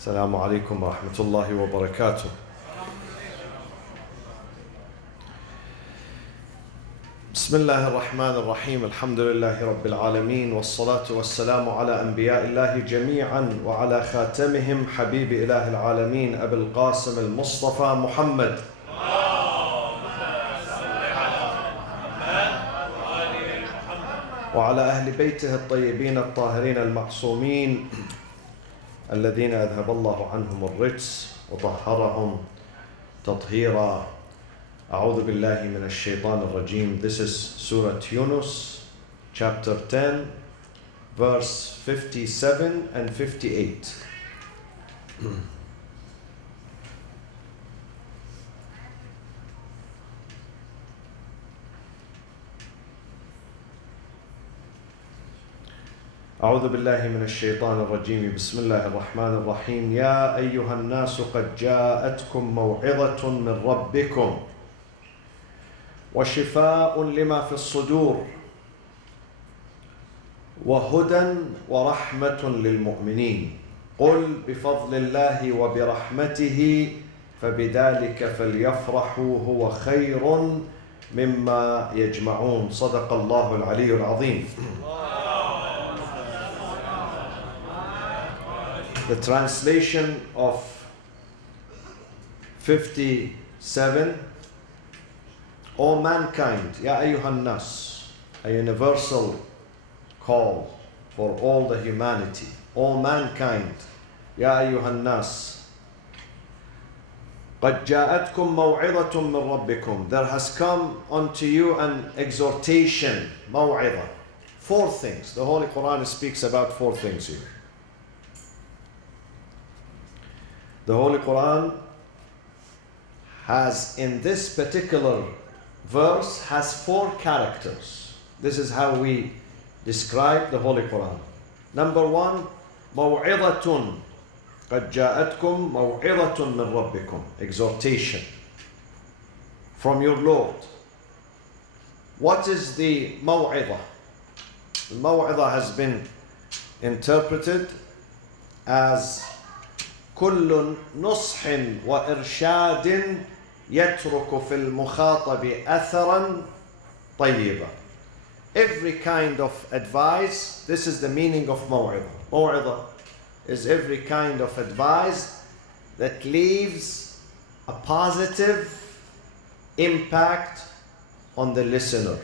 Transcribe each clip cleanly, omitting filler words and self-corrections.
السلام عليكم ورحمة الله وبركاته. بسم الله الرحمن الرحيم. الحمد لله رب العالمين، والصلاة والسلام على أنبياء الله جميعا وعلى خاتمهم حبيب إله العالمين أبي القاسم المصطفى محمد. وعلى أهل بيته الطيبين الطاهرين المعصومين الذين أذهب الله عنهم الرجس وطهرهم تطهيرا. أعوذ بالله من الشيطان الرجيم. This is Surat Younis, chapter 10, verse 57 and 58. أعوذ بالله من الشيطان الرجيم. بسم الله الرحمن الرحيم. يا أيها الناس قد جاءتكم موعظة من ربكم وشفاء لما في الصدور وهدى ورحمة للمؤمنين. قل بفضل الله وبرحمته فبذلك فليفرحوا هو خير مما يجمعون. صدق الله العلي العظيم. The translation of 57. O mankind, Ya ayyuhan nas, a universal call for all the humanity. O mankind, Ya ayyuhan nas, قد جاءتكم موعظة من ربكم. There has come unto you an exhortation, موعظة. 4 things. The Holy Qur'an speaks about 4 things here. The Holy Qur'an has, in this particular verse, has 4 characters. This is how we describe the Holy Quran. Number 1, موعظة. قد جاءتكم موعظة من ربكم. Exhortation from your Lord. What is the موعظة? The موعظة has been interpreted as كل نصح وإرشاد يترك في المخاطب أثرا طيبا. Every kind of advice. This is the meaning of موعظة. موعظة is every kind of advice that leaves a positive impact on the listener.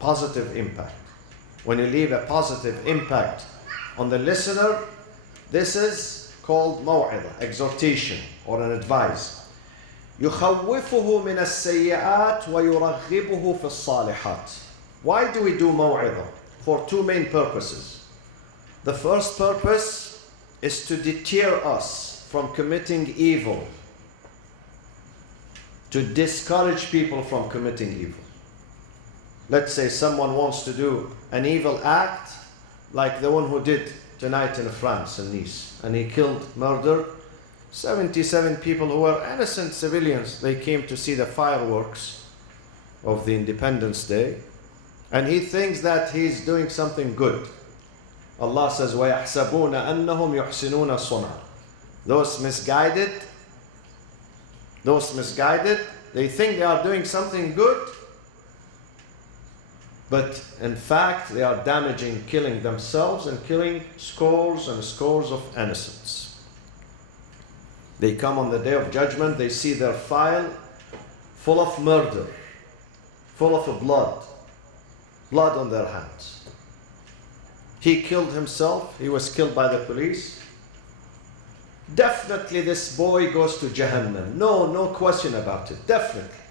Positive impact. When you leave a positive impact on the listener, this is called موعظة, exhortation or an advice. يخوفه من السيئات ويرغبه في الصالحات. Why do we do موعظة? For 2 main purposes. The first purpose is to deter us from committing evil, to discourage people from committing evil. Let's say someone wants to do an evil act like the one who did tonight in France, in Nice, and he murdered 77 people who were innocent civilians. They came to see the fireworks of the Independence Day, and he thinks that he's doing something good. Allah says, وَيَحْسَبُونَ أَنَّهُمْ يُحْسِنُونَ صُنْعًا. Those misguided, they think they are doing something good, but in fact they are damaging, killing themselves and killing scores and scores of innocents. They come on the day of judgment, they see their file full of murder, full of blood on their hands. He killed himself, he was killed by the police. Definitely this boy goes to Jahannam. No question about it, definitely.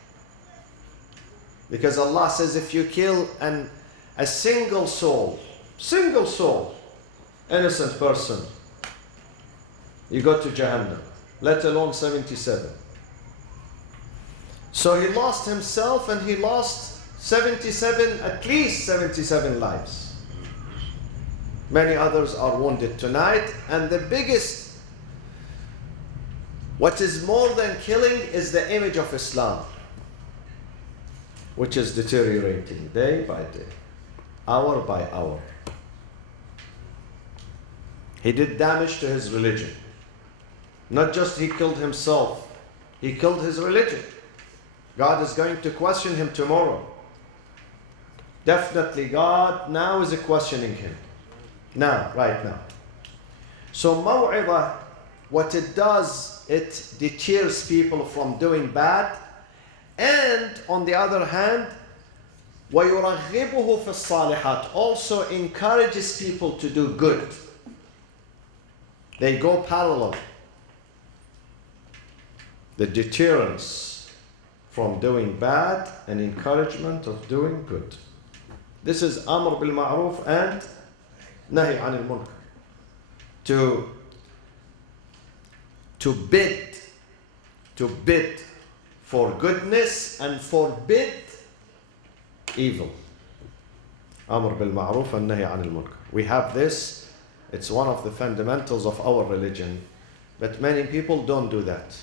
Because Allah says if you kill a single soul, innocent person, you go to Jahannam, let alone 77. So he lost himself and he lost 77, at least 77 lives. Many others are wounded tonight, and the biggest, what is more than killing is the image of Islam, which is deteriorating day by day, hour by hour. He did damage to his religion. Not just he killed himself, he killed his religion. God is going to question him tomorrow. Definitely God now is questioning him. Now, right now. So maw'idah, what it does, it deters people from doing bad. And on the other hand, وَيُرَغِّبُهُ فِي الصَّالِحَاتِ, also encourages people to do good. They go parallel. The deterrence from doing bad and encouragement of doing good. This is Amr bil Ma'ruf and Nahi anil Munkar. To bid for goodness and forbid evil. Amr bil Ma'ruf and Nahi anil Munkar. We have this, it's one of the fundamentals of our religion, but many people don't do that.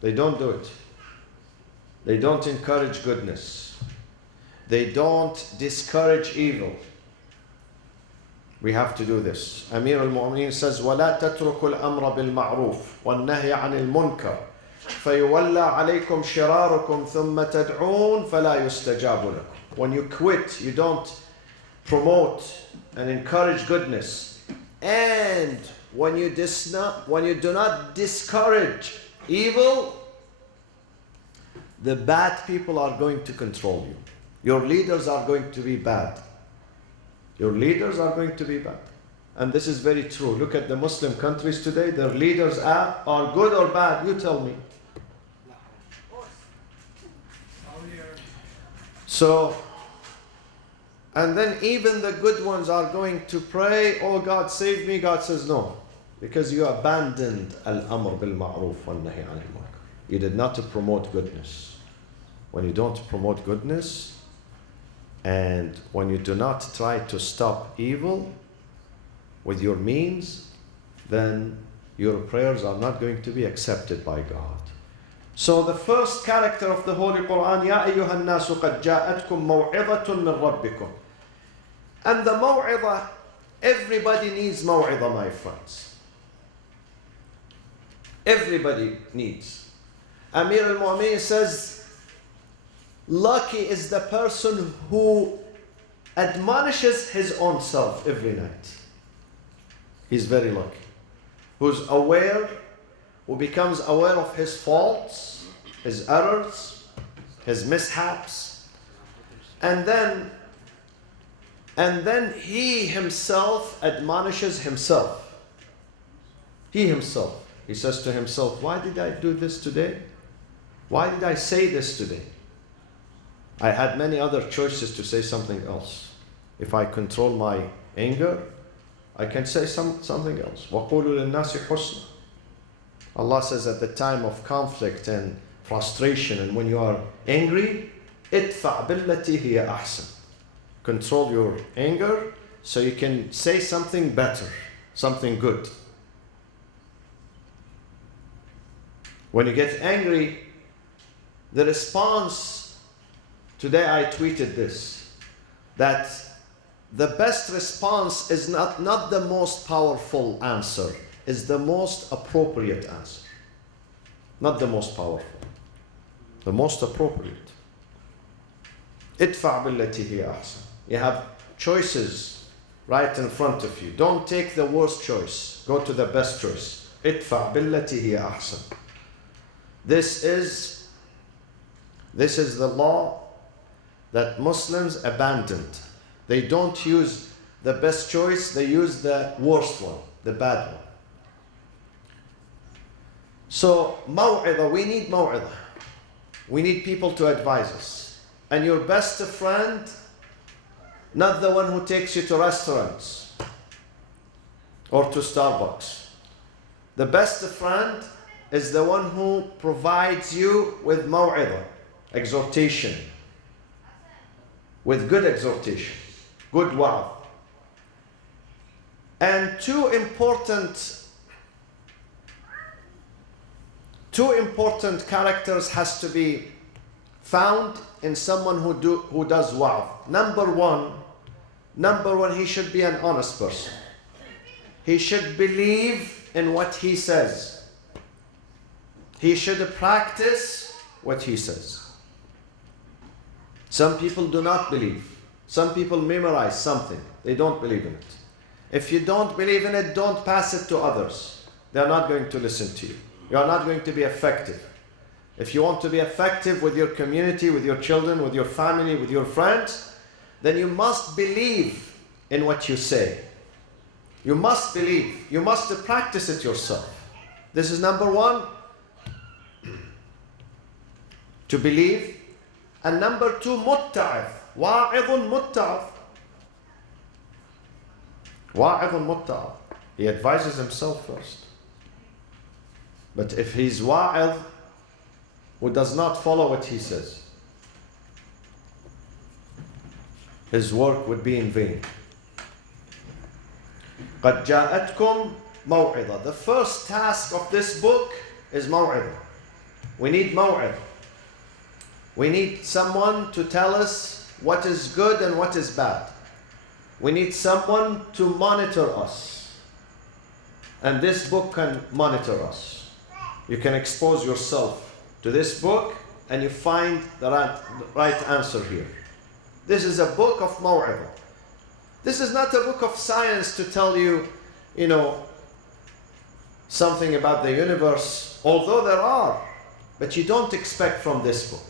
They don't do it. They don't encourage goodness. They don't discourage evil. We have to do this. Amir al-Mu'mineen says, وَلَا تَتْرُكُوا الْأَمْرَ بِالْمَعْرُوفِ وَالنَّهْيَ عَنِ الْمُنْكَرِ فَيُوَلَّى عَلَيْكُمْ شِرَارُكُمْ ثُمَّ تَدْعُونَ فَلَا يُسْتَجَابُ لَكُمْ. When you quit, you don't promote and encourage goodness. And when you do not discourage evil, the bad people are going to control you. Your leaders are going to be bad. Your leaders are going to be bad. And this is very true. Look at the Muslim countries today. Their leaders are good or bad? You tell me. So, and then even the good ones are going to pray, oh God save me. God says no. Because you abandoned al-amr bil-ma'ruf wal-nahi anil munkar. You did not promote goodness. When you don't promote goodness, and when you do not try to stop evil with your means, then your prayers are not going to be accepted by God. So the first character of the Holy Qur'an, يَا أَيُّهَا النَّاسُ قَدْ جَاءَتْكُمْ مَوْعِظَةٌ مِّن رَبِّكُمْ. And the maw'idah, everybody needs maw'idah, my friends. Everybody needs. Amir al-Mu'mineen says, lucky is the person who admonishes his own self every night. He's very lucky. Who's aware, who becomes aware of his faults, his errors, his mishaps, and then he himself admonishes himself. He himself. He says to himself, why did I do this today? Why did I say this today? I had many other choices to say something else. If I control my anger, I can say something else. وَقُولُوا لِلنَّاسِ حُسْنًا. Allah says at the time of conflict and frustration and when you are angry, ادفع بالتي هي أحسن. Control your anger so you can say something better, something good. When you get angry, the response, today I tweeted this, that the best response is not the most powerful answer, is the most appropriate answer. Not the most powerful, the most appropriate. ادفع بالتي هي أحسن. You have choices right in front of you. Don't take the worst choice. Go to the best choice. ادفع بالتي هي أحسن. This is the law that Muslims abandoned. They don't use the best choice, they use the worst one, the bad one. So, maw'idah, we need maw'idah. We need people to advise us. And your best friend, not the one who takes you to restaurants or to Starbucks. The best friend is the one who provides you with maw'idah, exhortation, with good exhortation, good wa'ad. And two important characters has to be found in someone who does wa'ad. Number one, he should be an honest person. he should believe in what he says. He should practice what he says. Some people do not believe. Some people memorize something. They don't believe in it. If you don't believe in it, don't pass it to others. They are not going to listen to you. You are not going to be effective. If you want to be effective with your community, with your children, with your family, with your friends, then you must believe in what you say. You must believe. You must practice it yourself. This is number one, to believe. And number two, mutta'if. Wa'idun mutta'if. Wa'idun mutta'if. He advises himself first. But if he's wa'id who does not follow what he says, his work would be in vain. قَدْ جَاءَتْكُمْ مَوْعِظَةٌ. The first task of this book is maw'idah. We need maw'idah. We need someone to tell us what is good and what is bad. We need someone to monitor us. And this book can monitor us. You can expose yourself to this book and you find the right answer here. This is a book of maw'idah. This is not a book of science to tell you, something about the universe, although there are, but you don't expect from this book.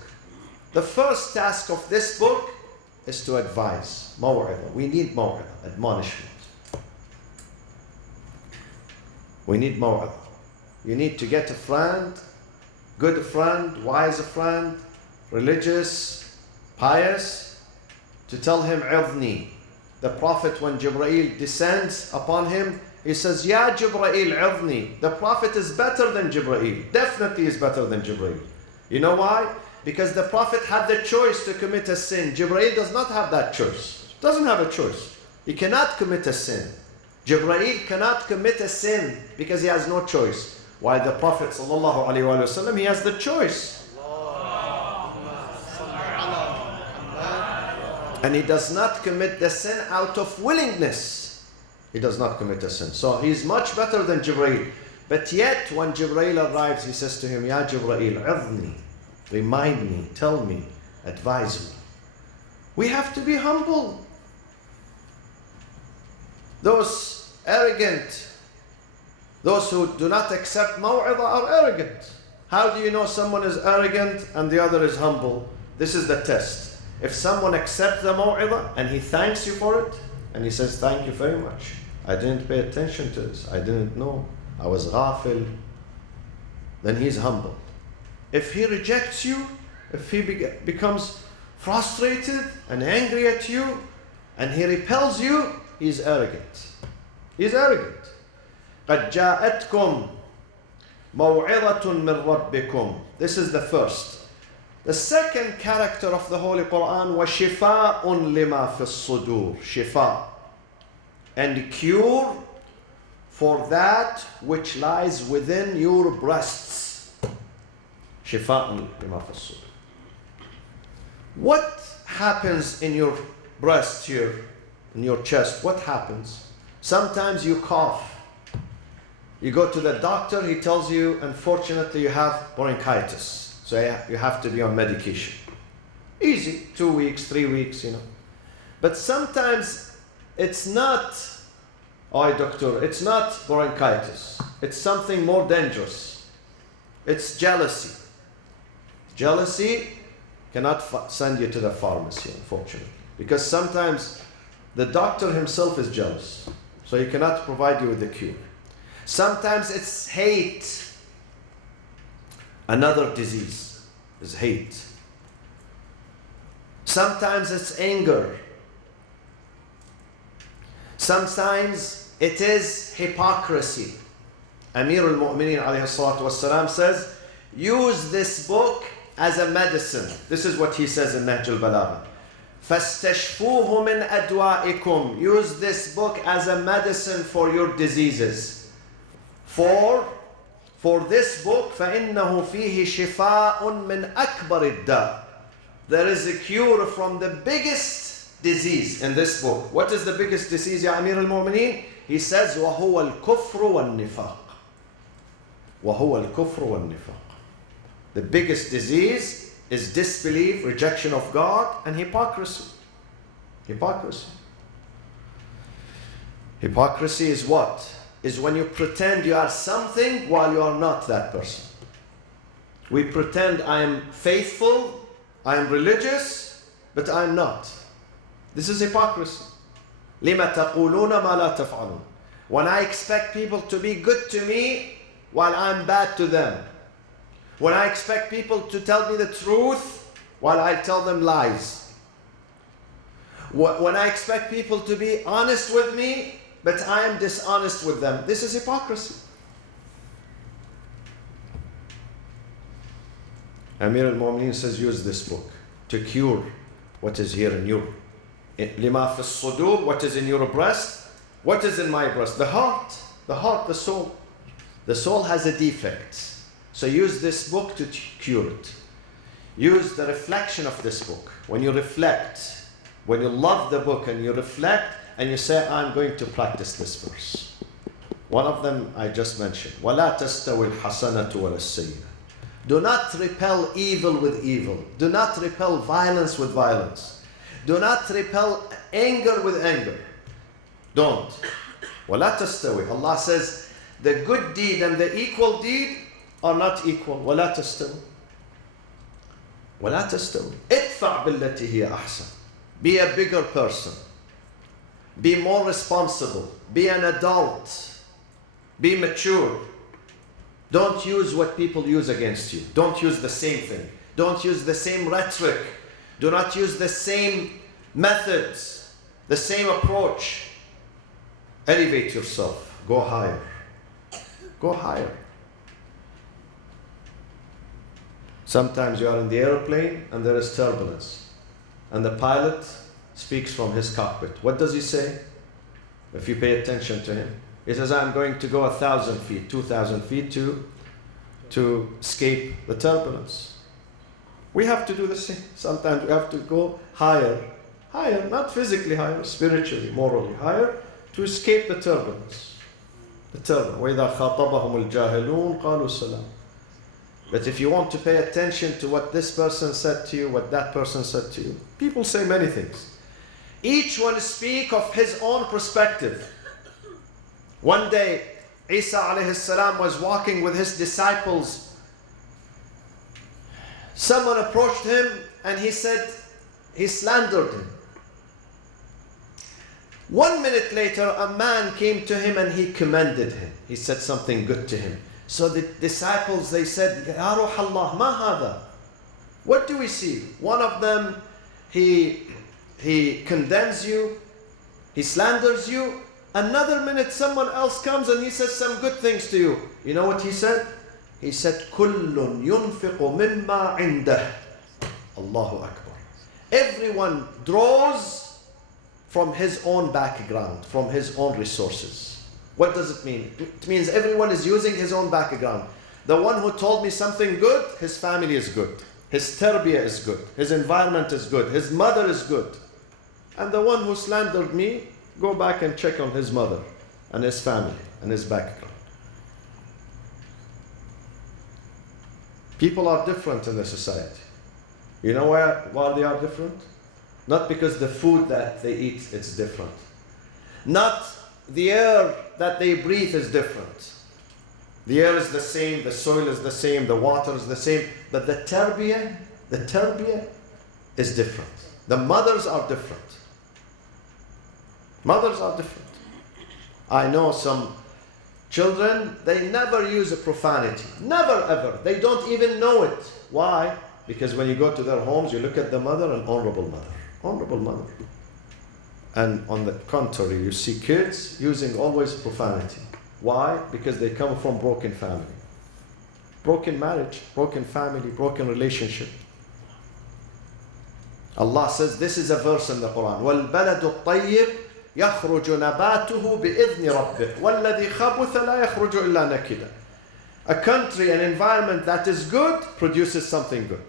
The first task of this book is to advise, maw'idah. We need maw'idah, admonishment. We need maw'idah. You need to get a friend, good friend, wise friend, religious, pious, to tell him, عظني. The Prophet, when Jibreel descends upon him, he says, Ya Jibreel, عظني. The Prophet is better than Jibreel. Definitely is better than Jibreel. You know why? Because the Prophet had the choice to commit a sin. Jibreel does not have that choice. Doesn't have a choice. He cannot commit a sin. Jibreel cannot commit a sin because he has no choice. While the Prophet ﷺ, he has the choice. And he does not commit the sin out of willingness. He does not commit a sin. So he's much better than Jibreel. But yet, when Jibreel arrives, he says to him, Ya Jibreel, عظني. Remind me, tell me, advise me. We have to be humble. Those arrogant, those who do not accept maw'idah are arrogant. How do you know someone is arrogant and the other is humble? This is the test. If someone accepts the maw'idah and he thanks you for it, and he says, thank you very much. I didn't pay attention to this. I didn't know. I was ghafil. Then he's humble. If he rejects you, if he becomes frustrated and angry at you, and he repels you, he's arrogant. He's arrogant. قَدْ جَاءَتْكُمْ مَوْعِظَةٌ مِّن رَبِّكُمْ. This is the first. The second character of the Holy Qur'an was شِفَاءٌ لِمَا فِي الصُّدُورِ. Shifa. And cure for that which lies within your breasts. شِفَاءٌ لِمَا فِي الصُّدُورِ. What happens in your breast here, in your chest? What happens? Sometimes you cough. You go to the doctor, he tells you, unfortunately, you have bronchitis. So you have to be on medication. Easy, 2 weeks, 3 weeks, But sometimes it's not, oh doctor, it's not bronchitis. It's something more dangerous. It's jealousy. Jealousy cannot send you to the pharmacy, unfortunately. Because sometimes the doctor himself is jealous. So he cannot provide you with the cure. Sometimes it's hate. Another disease is hate. Sometimes it's anger. Sometimes it is hypocrisy. Amir al-Mu'mineen alayhi salatu wassalam says, use this book as a medicine. This is what he says in Nahj al-Balagha. فَاسْتَشْفُوهُ مِنْ أَدْوَائِكُمْ. Use this book as a medicine for your diseases. For this book, فَإِنَّهُ فِيهِ شِفَاءٌ مِّنْ أَكْبَرِ الدَّاءِ. There is a cure from the biggest disease in this book. What is the biggest disease, Ya Amir al-Mu'mineen? He says, وَهُوَ الْكُفْرُ وَالنِّفَاقُ. وَهُوَ الْكُفْرُ وَالنِّفَاقُ. The biggest disease is disbelief, rejection of God, and hypocrisy. Hypocrisy. Hypocrisy is what? Is when you pretend you are something while you are not that person. We pretend I am faithful, I am religious, but I am not. This is hypocrisy. لِمَ تَقُولُونَ مَا لَا تَفْعَلُونَ. When I expect people to be good to me while I'm bad to them. When I expect people to tell me the truth while I tell them lies. When I expect people to be honest with me, but I am dishonest with them. This is hypocrisy. Amir al-Mu'mineen says, use this book to cure what is here in you. لِمَا فِي الصُّدُورِ. What is in your breast? What is in my breast? The heart, the soul. The soul has a defect. So use this book to cure it. Use the reflection of this book. When you reflect, when you love the book and you reflect and you say, I'm going to practice this verse. One of them I just mentioned. وَلَا تَسْتَوِي الْحَسَنَةُ وَلَا السَّيِّئَةُ. Do not repel evil with evil. Do not repel violence with violence. Do not repel anger with anger. Don't. وَلَا تَسْتَوِي. Allah says, the good deed and the equal deed are not equal. وَلَا تَسْتَوِي. وَلَا تَسْتَوِي. ادْفَعْ بِالَّتِي هِيَ أَحْسَنُ. Be a bigger person. Be more responsible. Be an adult. Be mature. Don't use what people use against you. Don't use the same thing. Don't use the same rhetoric. Do not use the same methods, the same approach. Elevate yourself. Go higher. Go higher. Sometimes you are in the airplane and there is turbulence. And the pilot speaks from his cockpit. What does he say? If you pay attention to him. He says, I'm going to go 1,000 feet, 2,000 feet to escape the turbulence. We have to do the same. Sometimes we have to go higher, not physically higher, spiritually, morally higher, to escape the turbulence. The turbulence. وَإِذَا خَاطَبَهُمُ الْجَاهِلُونَ قَالُوا السَّلَامُ. But if you want to pay attention to what this person said to you, what that person said to you, people say many things. Each one speak of his own perspective. One day, Isa alayhi salam was walking with his disciples. Someone approached him and he slandered him. 1 minute later, a man came to him and he commended him. He said something good to him. So the disciples, they said, Ya Ruh Allah, ma hada? What do we see? One of them, he condemns you, he slanders you. Another minute, someone else comes and he says some good things to you. You know what he said? He said, كُلٌّ يُنْفِقُ مِمَّا عِنْدَهُ. Allahu Akbar. Everyone draws from his own background, from his own resources. What does it mean? It means everyone is using his own background. The one who told me something good, his family is good. His tarbiyah is good. His environment is good. His mother is good. And the one who slandered me, go back and check on his mother and his family and his background. People are different in the society. You know why they are different? Not because the food that they eat is different. Not the air that they breathe is different. The air is the same, the soil is the same, the water is the same, but the tarbiyah is different. The mothers are different. Mothers are different. I know some children, they never use a profanity. Never ever. They don't even know it. Why? Because when you go to their homes, you look at the mother, an honorable mother. Honorable mother. And on the contrary, you see kids using always profanity. Why? Because they come from broken family. Broken marriage, broken family, broken relationship. Allah says, this is a verse in the Qur'an. وَالْبَلَدُ الطَّيِّبُ يخرج نباته بإذن ربه والذي خبث لا يخرج إلا نكدا. A country, an environment that is good produces something good.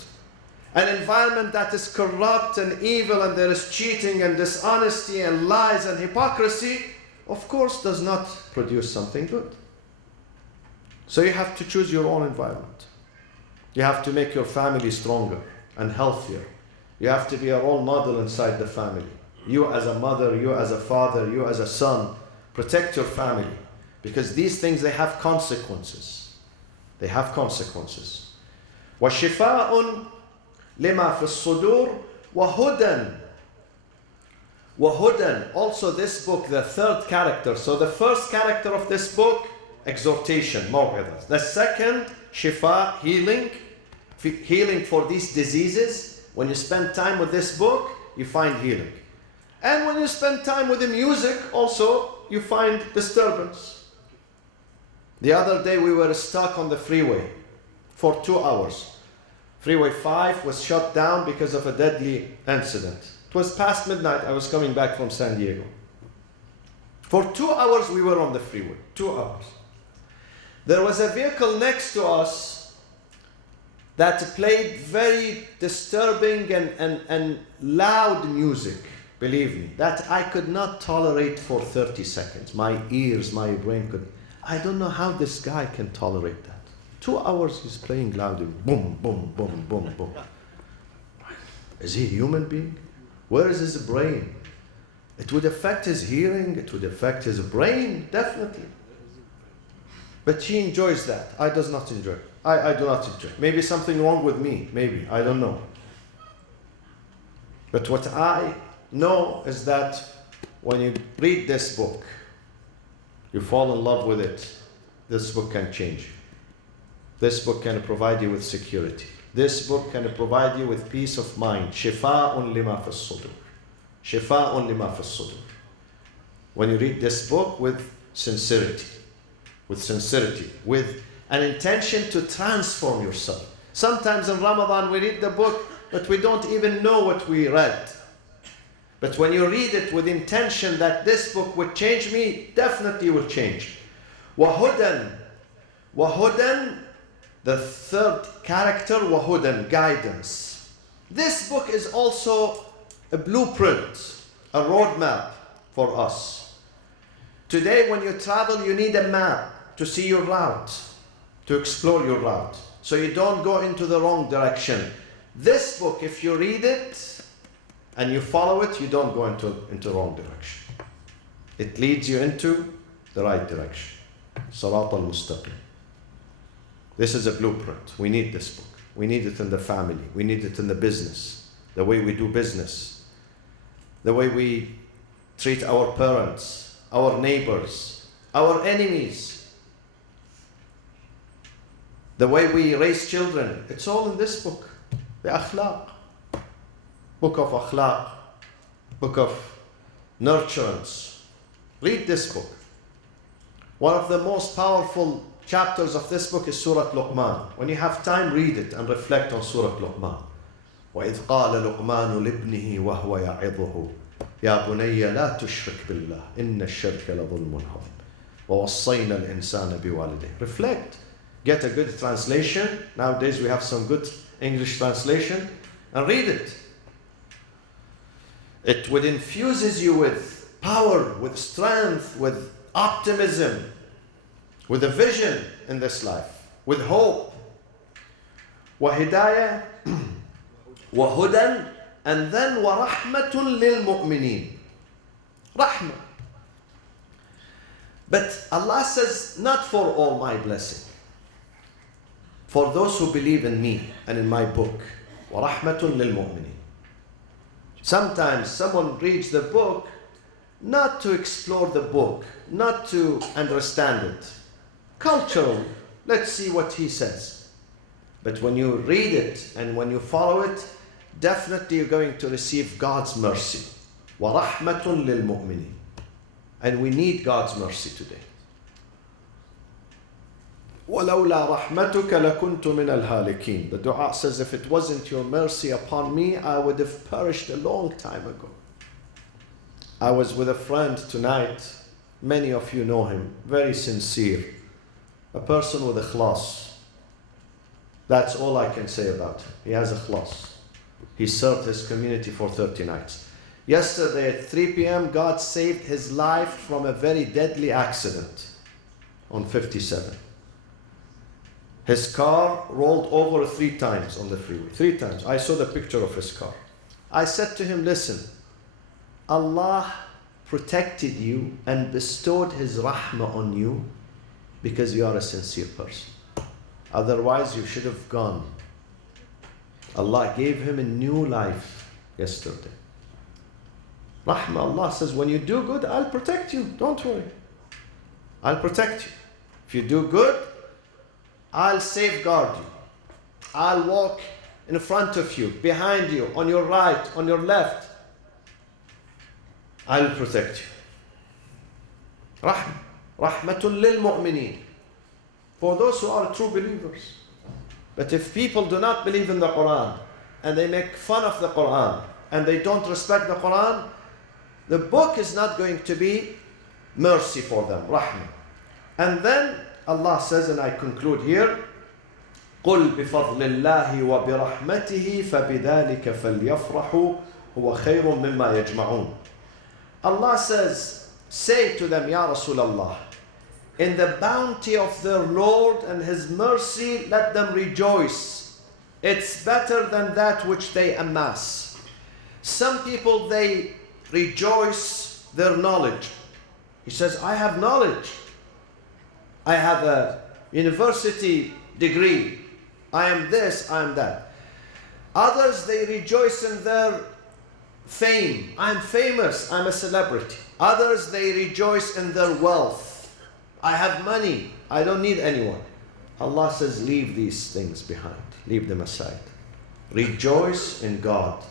An environment that is corrupt and evil and there is cheating and dishonesty and lies and hypocrisy of course, does not produce something good. So you have to choose your own environment. You have to make your family stronger and healthier. You have to be a role model inside the family. You as a mother, you as a father, you as a son, protect your family. Because these things, they have consequences. They have consequences. وَشِفَاءٌ لِمَا فِي الصُّدُورِ وَهُدًى. وَهُدًى. Also this book, the third character. So the first character of this book, exhortation, maw'idah. The second, shifa, healing. Healing for these diseases. When you spend time with this book, you find healing. And when you spend time with the music, also, you find disturbance. The other day we were stuck on the freeway for 2 hours. Freeway 5 was shut down because of a deadly incident. It was past midnight. I was coming back from San Diego. For 2 hours we were on the freeway. 2 hours. There was a vehicle next to us that played very disturbing and loud music. Believe me, that I could not tolerate for 30 seconds. My ears, my brain could. I don't know how this guy can tolerate that. 2 hours he's playing loudly. Boom, boom, boom, boom, boom. Is he a human being? Where is his brain? It would affect his hearing. It would affect his brain, definitely. But he enjoys that. I does not enjoy. I do not enjoy. Maybe something wrong with me. Maybe. I don't know. But what I know is that when you read this book, you fall in love with it, this book can change you. This book can provide you with security. This book can provide you with peace of mind. Shifa'un lima fi as-sudur. Shifa'un lima fi as-sudur. When you read this book with sincerity, with an intention to transform yourself. Sometimes in Ramadan we read the book, but we don't even know what we read. But when you read it with intention that this book would change me, definitely will change. Wahudan. Wahudan, the third character, wahudan, guidance. This book is also a blueprint, a roadmap for us. Today when you travel, you need a map to see your route, to explore your route, so you don't go into the wrong direction. This book, if you read it, and you follow it, you don't go into the wrong direction. It leads you into the right direction. Surat al-Mustaqim. This is a blueprint. We need this book. We need it in the family. We need it in the business. The way we do business. The way we treat our parents, our neighbors, our enemies. The way we raise children. It's all in this book. The akhlaq. Book of akhlaq, book of nurturance. Read this book. One of the most powerful chapters of this book is Surat Luqman. When you have time, read it and reflect on Surat Luqman. وَإِذْ قَالَ لُقْمَانُ لِابْنِهِ وَهُوَ يَعِظُهُ يَا بُنَيَّ لَا تُشْرِكْ بِاللَّهِ إِنَّ الشِّرْكَ لَظُلْمٌ عَظِيمٌ وَوَصَّيْنَا الْإِنسَانَ بِوَالِدَيْهِ. Reflect. Get a good translation. Nowadays we have some good English translation. And read it. It would infuses you with power, with strength, with optimism, with a vision in this life, with hope. وَهِدَايَةٌ وَهُدًى, and then وَرَحْمَةٌ لِلْمُؤْمِنِينَ. Rahmah. But Allah says, not for all my blessing. For those who believe in me and in my book. وَرَحْمَةٌ لِلْمُؤْمِنِينَ. Sometimes someone reads the book not to explore the book, not to understand it. Cultural, let's see what he says. But when you read it and when you follow it, definitely you're going to receive God's mercy. وَرَحْمَةٌ لِلْمُؤْمِنِينَ. And we need God's mercy today. وَلَوْلَا رَحْمَتُكَ لَكُنْتُ مِنَ الْهَالِكِينَ. The dua says, if it wasn't your mercy upon me, I would have perished a long time ago. I was with a friend tonight. Many of you know him. Very sincere. A person with ikhlas. That's all I can say about him. He has ikhlas. He served his community for 30 nights. Yesterday at 3 p.m., God saved his life from a very deadly accident on 57. His car rolled over 3 times on the freeway. 3 times. I saw the picture of his car. I said to him, listen, Allah protected you and bestowed his rahmah on you because you are a sincere person. Otherwise, you should have gone. Allah gave him a new life yesterday. Rahmah, Allah says, when you do good, I'll protect you. Don't worry. I'll protect you. If you do good, I'll safeguard you. I'll walk in front of you, behind you, on your right, on your left. I'll protect you. Rahmah. Rahmatul lil mu'mineen. For those who are true believers. But if people do not believe in the Qur'an, and they make fun of the Qur'an, and they don't respect the Qur'an, the book is not going to be mercy for them, rahmah. And then Allah says, and I conclude here, قُلْ بِفَضْلِ اللَّهِ وَبِرَحْمَتِهِ فَبِذَلِكَ فَلْيَفْرَحُوا هُوَ خَيْرٌ مِمَّا يَجْمَعُونَ. Allah says, say to them, Ya Rasulullah, in the bounty of their Lord and His mercy, let them rejoice. It's better than that which they amass. Some people, they rejoice their knowledge. He says, I have knowledge. I have a university degree. I am this, I am that. Others, they rejoice in their fame. I'm famous, I'm a celebrity. Others, they rejoice in their wealth. I have money, I don't need anyone. Allah says, leave these things behind. Leave them aside. Rejoice in God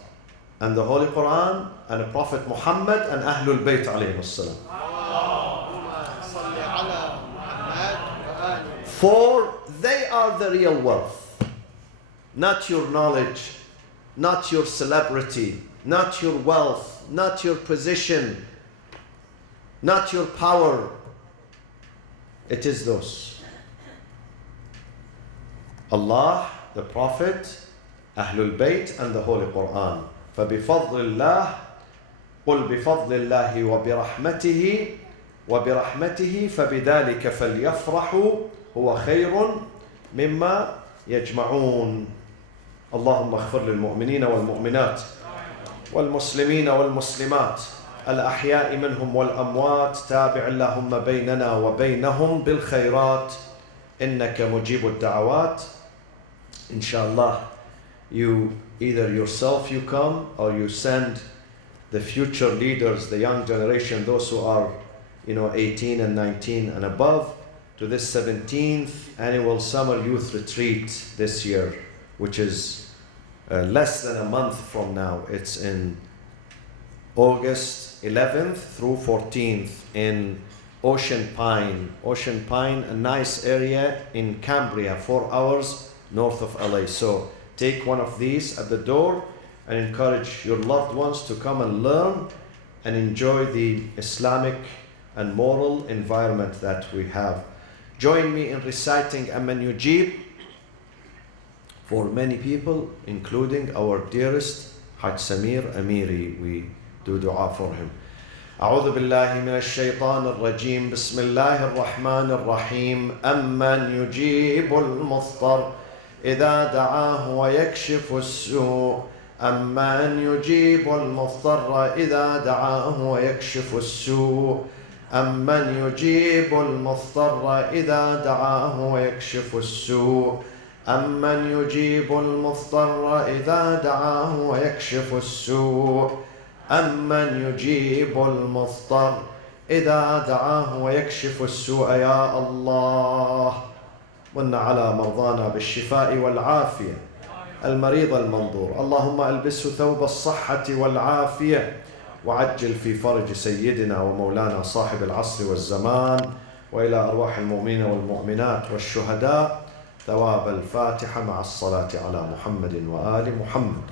and the Holy Qur'an and the Prophet Muhammad and Ahlul Bayt alayhi salam. For they are the real wealth. Not your knowledge, not your celebrity, not your wealth, not your position, not your power. It is those. Allah, the Prophet, Ahlul Bayt, and the Holy Quran. فَبِفَضْلِ اللَّهِ قُلْ بِفَضْلِ اللَّهِ وَبِرَحْمَتِهِ فَبِذَلِكَ فَلْيَفْرَحُوا هُوَ خَيْرٌ مِمَّا يَجْمَعُونَ. اللهم اغفر للمؤمنين والمؤمنات والمسلمين والمسلمات الأحياء منهم والأموات تابع اللهم بيننا وبينهم بالخيرات إنك مجيب الدعوات. Inshallah, you either yourself you come or you send the future leaders, the young generation, those who are 18 and 19 and above, to this 17th annual summer youth retreat this year, which is less than a month from now. It's in August 11th through 14th in Ocean Pine, a nice area in Cambria, 4 hours north of LA. So take one of these at the door and encourage your loved ones to come and learn and enjoy the Islamic and moral environment that we have. Join me in reciting Amman Yujib for many people, including our dearest Haj Samir Amiri. We do dua for him. أعوذ بالله من الشيطان الرجيم بسم الله الرحمن الرحيم أمن يجيب المضطر إذا دعاه ويكشف السوء أمن يجيب المضطر إذا دعاه ويكشف السوء أمن يجيب المضطر إذا دعاه ويكشف السوء أمن يجيب المضطر إذا دعاه ويكشف السوء أمن يجيب المضطر إذا دعاه ويكشف السوء يا الله من على مرضانا بالشفاء والعافية المريض المنظور اللهم ألبسه ثوب الصحة والعافية وعجل في فرج سيدنا ومولانا صاحب العصر والزمان وإلى أرواح المؤمنين والمؤمنات والشهداء ثواب الفاتحة مع الصلاة على محمد وآل محمد.